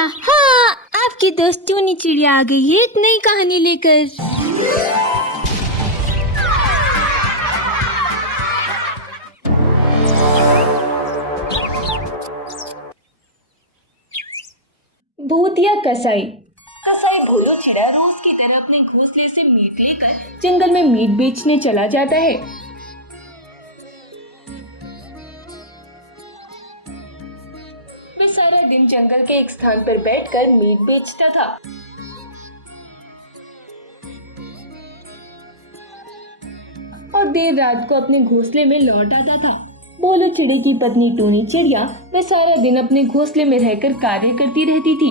चिड़िया। हाँ, आपकी दोस्त टूनी चिड़िया आ गई है एक नई कहानी लेकर। भूतिया कसाई। कसाई भोलू चिड़ा रोज की तरह अपने घोंसले से मीट लेकर जंगल में मीट बेचने चला जाता है। वह सारा दिन जंगल के एक स्थान पर बैठकर मीट बेचता था। और देर रात को अपने घोंसले में लौट आता था। भोलू चिड़े की पत्नी टूनी चिड़िया वह सारा दिन अपने घोंसले में रहकर कार्य करती रहती थी।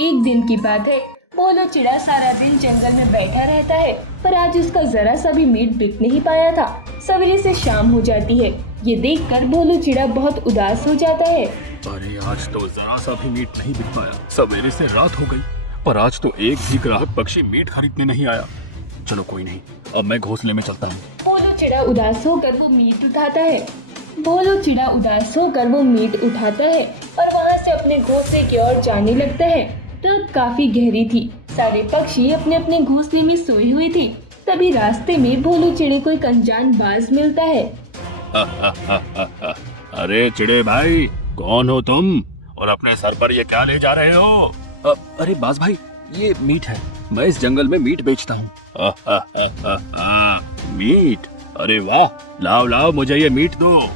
एक दिन की बात है, भोलू चिड़ा सारा दिन जंगल में बैठा रहता है, पर आज उसका जरा सा भी मीट बिक नहीं पाया था। सवेरे से शाम हो जाती है। ये देखकर भोलू चिड़ा बहुत उदास हो जाता है। अरे आज तो जरा सा भी मीट नहीं बिक पाया। सवेरे से रात हो गई, पर आज तो एक भी ग्राहक पक्षी मीट खरीदने नहीं आया। चलो कोई नहीं, अब मैं घोंसले में चलता हूँ। भोलू चिड़ा उदास होकर वो मीट उठाता है। और वहाँ से अपने घोंसले की ओर जाने लगता है। रात काफी गहरी थी। सारे पक्षी अपने अपने घोंसले में सोए हुए थे। तभी रास्ते में भोलू चिड़े को एक अनजान बाज मिलता है। अरे चिड़े भाई, कौन हो तुम और अपने सर पर ये क्या ले जा रहे हो? अरे बाज भाई, ये मीट है। मैं इस जंगल में मीट बेचता हूँ। मीट? अरे वाह, लाओ लाओ मुझे ये मीट दो।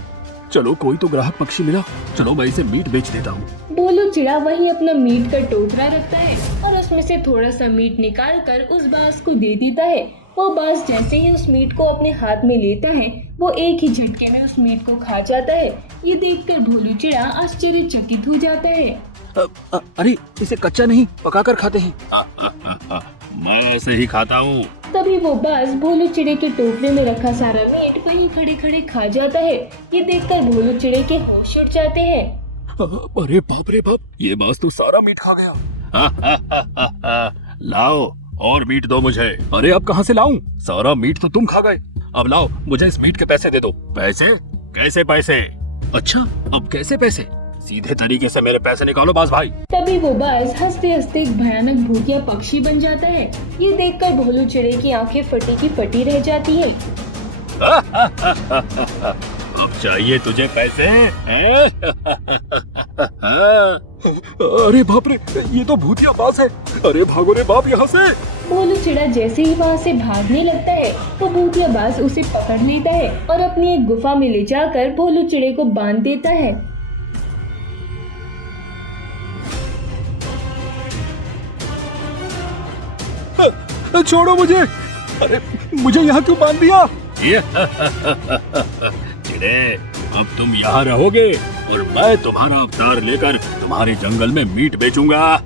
चलो कोई तो ग्राहक पक्षी मिला, चलो मैं इसे मीट बेच देता हूँ। भोलू चिड़ा वहीं अपना मीट का टोकरा रखता है और उसमें से थोड़ा सा मीट निकाल कर उस बाज को दे देता है। वो बाज जैसे ही उस मीट को अपने हाथ में लेता है, वो एक ही झटके में उस मीट को खा जाता है। ये देखकर भोलू चिड़ा आश्चर्यचकित हो जाता है। अरे इसे कच्चा नहीं, पकाकर खाते हैं। मैं ऐसे ही खाता हूँ। तभी वो बाज भोलू चिड़े के टोकरे में रखा सारा मीट वहीं खड़े खड़े खा जाता है। ये देखकर भोलू चिड़े के होश उड़ जाते हैं। अरे बाप रे बाप, ये बाज तो सारा मीट खा गया। लाओ और मीट दो मुझे। अरे अब कहाँ से लाऊं? सारा मीट तो तुम खा गए। अब लाओ, मुझे इस मीट के पैसे दे दो। पैसे? कैसे पैसे? अच्छा, अब कैसे पैसे? सीधे तरीके से मेरे पैसे निकालो बाज भाई। तभी वो बाज हंसते हंसते एक भयानक भूतिया पक्षी बन जाता है। ये देखकर भोलू चिड़े की आंखें फटी की फटी रह जाती है। अब चाहिए तुझे पैसे? अरे बाप रे, ये तो भूतिया बाज है। अरे भागो रे बाप यहाँ से। भोलू चिड़ा जैसे ही वहाँ से भागने लगता है, तो भूतिया बाज उसे पकड़ लेता है और अपनी एक गुफा में ले जाकर भोलू चिड़े को बांध देता है। छोड़ो मुझे। अरे मुझे यहाँ क्यों बांध दिया? चिड़े, अब तुम यहाँ रहोगे और मैं तुम्हारा अवतार लेकर तुम्हारे जंगल में मीट बेचूंगा।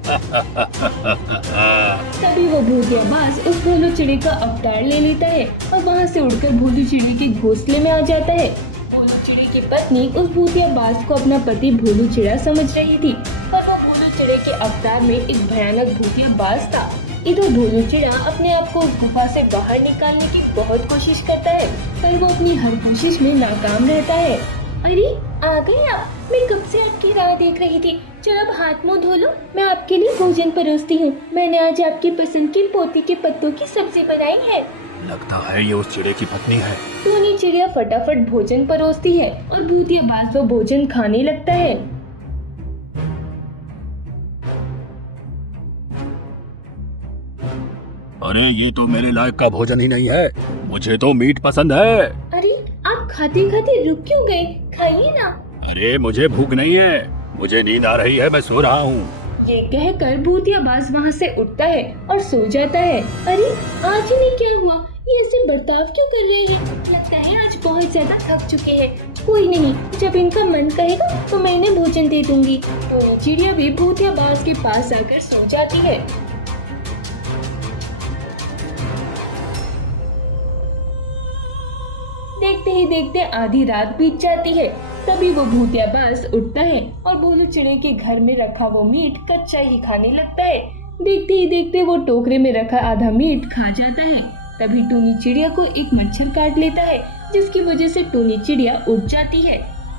तभी वो भूतिया बाज उस भोलू चिड़े का अवतार ले लेता है और वहाँ से उड़कर भोलू चिड़े के घोंसले में आ जाता है। भोलू चिड़े की पत्नी उस भूतिया बाज को अपना पति भोलू चिड़ा समझ रही थी, पर वो भोलू चिड़े के अवतार में एक भयानक भूतिया बाज था। इधर भोलू चिड़ा अपने आप को उस गुफा से बाहर निकालने की बहुत कोशिश करता है, पर वो अपनी हर कोशिश में नाकाम रहता है। अरे आ गए आप, मैं कब से आपकी राह देख रही थी। चलो अब हाथ मुंह धो लो, मैं आपके लिए भोजन परोसती हूँ। मैंने आज आपकी पसंद की पोती के पत्तों की सब्जी बनाई है। लगता है ये उस चिड़े की पत्नी है। टूनी चिड़िया फटाफट भोजन परोसती है और भूतिया बाज वो भोजन खाने लगता है। अरे ये तो मेरे लायक का भोजन ही नहीं है, मुझे तो मीट पसंद है। अरे आप खाते खाते रुक क्यों गए? खाइए ना। अरे मुझे भूख नहीं है, मुझे नींद आ रही है, मैं सो रहा हूँ। ये कहकर भूतिया बाज वहाँ से उठता है और सो जाता है। अरे आज इन्हें क्या हुआ? ये ऐसे बर्ताव क्यों कर रहे हैं? लगता है आज बहुत ज्यादा थक चुके हैं। कोई नहीं, जब इनका मन कहेगा तो मैं इन्हें भोजन दे दूंगी। टूनी चिड़िया भी भूतिया बाज के पास आकर सो जाती है। देखते ही देखते आधी रात बीत जाती है। तभी वो भूतिया बाज उठता है और भोलू चिड़े के घर में रखा वो मीट कच्चा ही खाने लगता है। देखते ही देखते वो टोकरे में रखा आधा मीट खा जाता है। तभी टूनी चिड़िया को एक मच्छर काट लेता है, जिसकी वजह से टूनी चिड़िया उठ जाती है।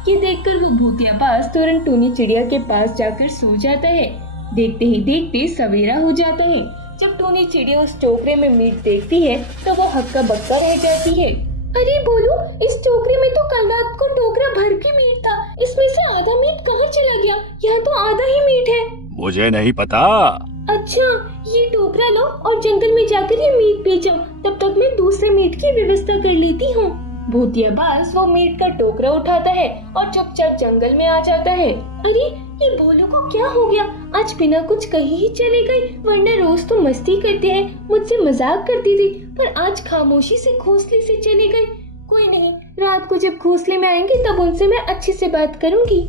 ये देखकर वो भूतिया बाज तुरंत टूनी चिड़िया के पास जाकर सो जाता है। देखते ही देखते सवेरा हो जाता है। जब टूनी चिड़िया उस टोकरे में मीट देखती है तो वो हक्का बक्का रह जाती है। अरे बोलू, इस टोकरे में तो कल रात को टोकरा भर के मीट था, इसमें से आधा मीट कहाँ चला गया? यह तो आधा ही मीट है। मुझे नहीं पता। अच्छा, ये टोकरा लो और जंगल में जाकर ये मीट बेचो, तब तक मैं दूसरे मीट की व्यवस्था कर लेती हूँ। भूतिया बाज वो मीट का टोकरा उठाता है और चुपचाप जंगल में आ जाता है। अरे ये बोलू को क्या हो गया? आज बिना कुछ कही ही चले गई, वरना रोज तो मस्ती करते हैं, मुझसे मजाक करती थी, पर आज खामोशी से घोंसले से चली गई। कोई नहीं, रात को जब घोंसले में आएंगे तब उनसे मैं अच्छे से बात करूंगी।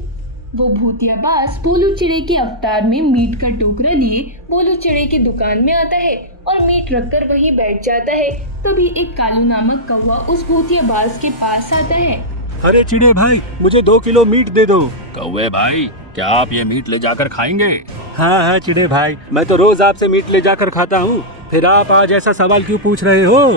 वो भूतिया बाज बोलू चिड़े के अवतार में मीट का टोकरा लिए बोलू चिड़े की दुकान में आता है और मीट रखकर वहीं बैठ जाता है। तभी एक कालू नामक कौवा उस भूतिया बाज के पास आता है। अरे चिड़े भाई, मुझे 2 किलो मीट दे दो। कौवे भाई, क्या आप ये मीट ले जाकर खाएंगे? हाँ हाँ चिड़े भाई, मैं तो रोज आपसे मीट ले जाकर खाता हूँ, फिर आप आज ऐसा सवाल क्यों पूछ रहे हो?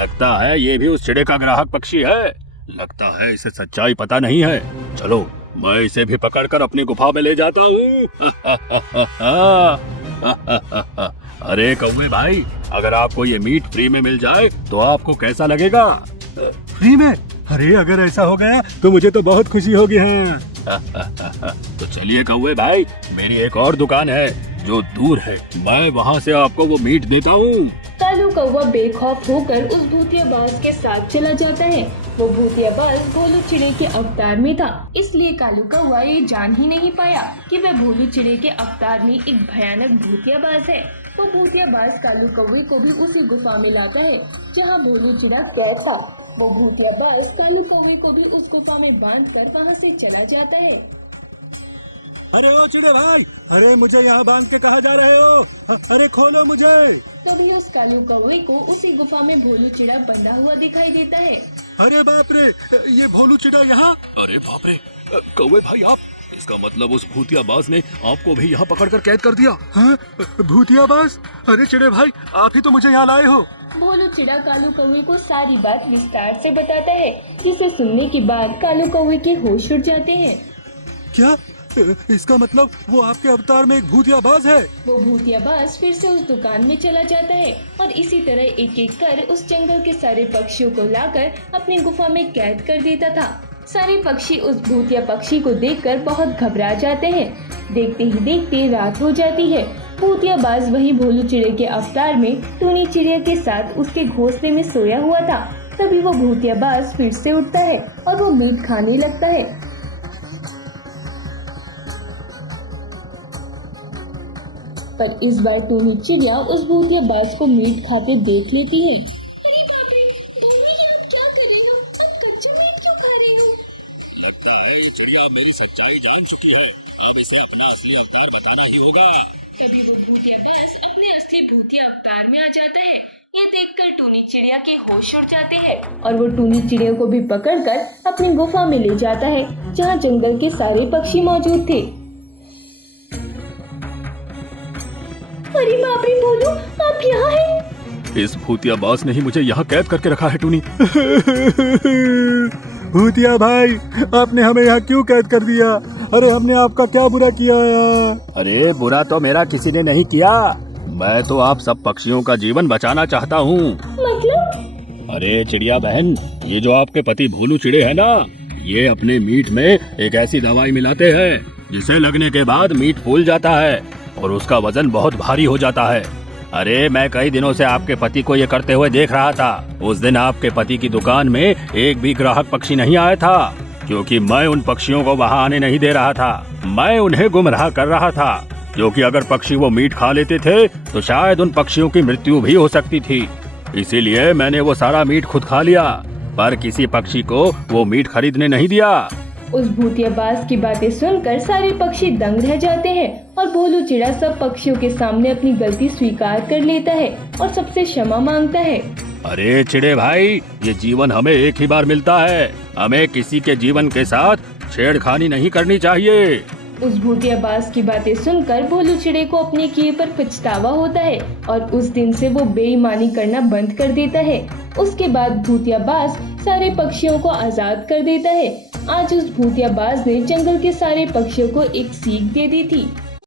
लगता है ये भी उस चिड़े का ग्राहक पक्षी है। लगता है इसे सच्चाई पता नहीं है। चलो, मैं इसे भी पकड़कर अपनी गुफा में ले जाता हूँ। अरे कौवे भाई, अगर आपको ये मीट फ्री में मिल जाए तो आपको कैसा लगेगा? फ्री में? अरे अगर ऐसा हो गया तो मुझे तो बहुत खुशी होगी। हाँ तो चलिए कौवे भाई, मेरी एक और दुकान है जो दूर है, मैं वहाँ से आपको वो मीट देता हूँ। कालू कौवा बेखौफ होकर उस भूतिया बाज के साथ चला जाता है। वो भूतिया बाज भोलू चिड़े के अवतार में था, इसलिए कालू कौवा ये जान ही नहीं पाया कि वह भोलू चिड़े के अवतार में एक भयानक भूतिया बाज है। वो भूतिया बाज कालू कौवे को भी उसी गुफा में लाता है जहाँ भोलू चिड़ा कैद था। वो भूतिया बाज कालू कौवे को भी उस गुफा में बांधकर वहाँ से चला जाता है। अरे ओ चिड़े भाई, अरे मुझे यहाँ बांध के कहाँ जा रहे हो? अरे खोलो मुझे। तभी उस कालू कौवे को उसी गुफा में भोलू चिड़ा बंधा हुआ दिखाई देता है। अरे बाप रे, ये भोलू चिड़ा यहाँ? अरे बाप रे, कौवे भाई आप, इसका मतलब उस भूतिया बाज ने आपको भी यहाँ पकड़कर कैद कर दिया। हाँ? भूतिया बाज? अरे चिड़े भाई, आप ही तो मुझे यहाँ लाए हो। भोलू चिड़ा कालू कौवे को सारी बात विस्तार से बताता है, जिसे सुनने के बाद कालू कौवे के होश उड़ जाते हैं। क्या? इसका मतलब वो आपके अवतार में एक भूतिया बाज है? वो भूतिया बाज फिर से उस दुकान में चला जाता है और इसी तरह एक एक कर उस जंगल के सारे पक्षियों को लाकर अपनी गुफा में कैद कर देता था। सारे पक्षी उस भूतिया पक्षी को देखकर बहुत घबरा जाते हैं। देखते ही देखते रात हो जाती है। भूतिया बाज वही भोलू चिड़े के अवतार में टूनी चिड़िया के साथ उसके घोंसले में सोया हुआ था। तभी वो भूतिया बाज फिर से उठता है और वो मीट खाने लगता है। पर इस बार टूनी चिड़िया उस भूतिया बाज को मीट खाते देख लेती है। अरे बाप रे, टूनी आप क्या कर रही हो? अब कच्चा मीट क्यों खा रही हो? लगता है ये चिड़िया मेरी सच्चाई जान चुकी है, अब इसे अपना असली अवतार बताना ही होगा। तभी वो भूतिया बाज अपने असली भूतिया अवतार में आ जाता है। ये देखकर टूनी चिड़िया के होश उड़ जाते हैं और वो टूनी चिड़िया को भी पकड़कर अपनी गुफा में ले जाता है, जहाँ जंगल के सारे पक्षी मौजूद थे। अरे बाप रे बोलू, आप यहाँ हैं? इस भूतिया बाज ने ही मुझे यहाँ कैद करके रखा है टूनी। भूतिया भाई, आपने हमें यहाँ क्यों कैद कर दिया? अरे हमने आपका क्या बुरा किया यार? अरे बुरा तो मेरा किसी ने नहीं किया, मैं तो आप सब पक्षियों का जीवन बचाना चाहता हूँ। मतलब? अरे चिड़िया बहन, ये जो आपके पति भोलू चिड़े है ना, ये अपने मीट में एक ऐसी दवाई मिलाते हैं जिसे लगने के बाद मीट फूल जाता है और उसका वजन बहुत भारी हो जाता है। अरे मैं कई दिनों से आपके पति को ये करते हुए देख रहा था। उस दिन आपके पति की दुकान में एक भी ग्राहक पक्षी नहीं आया था, क्योंकि मैं उन पक्षियों को वहाँ आने नहीं दे रहा था। मैं उन्हें गुमराह कर रहा था, क्योंकि अगर पक्षी वो मीट खा लेते थे तो शायद उन पक्षियों की मृत्यु भी हो सकती थी। इसीलिए मैंने वो सारा मीट खुद खा लिया, पर किसी पक्षी को वो मीट खरीदने नहीं दिया। उस भूतिया बाज की बातें सुनकर सारे पक्षी दंग रह जाते हैं और भोलू चिड़ा सब पक्षियों के सामने अपनी गलती स्वीकार कर लेता है और सबसे क्षमा मांगता है। अरे चिड़े भाई, ये जीवन हमें एक ही बार मिलता है, हमें किसी के जीवन के साथ छेड़खानी नहीं करनी चाहिए। उस भूतिया बाज की बातें सुनकर भोलू चिड़े को अपने किए पर पछतावा होता है और उस दिन से वो बेईमानी करना बंद कर देता है। उसके बाद भूतिया बाज सारे पक्षियों को आजाद कर देता है। आज उस भूतिया बाज ने जंगल के सारे पक्षियों को एक सीख दे दी थी।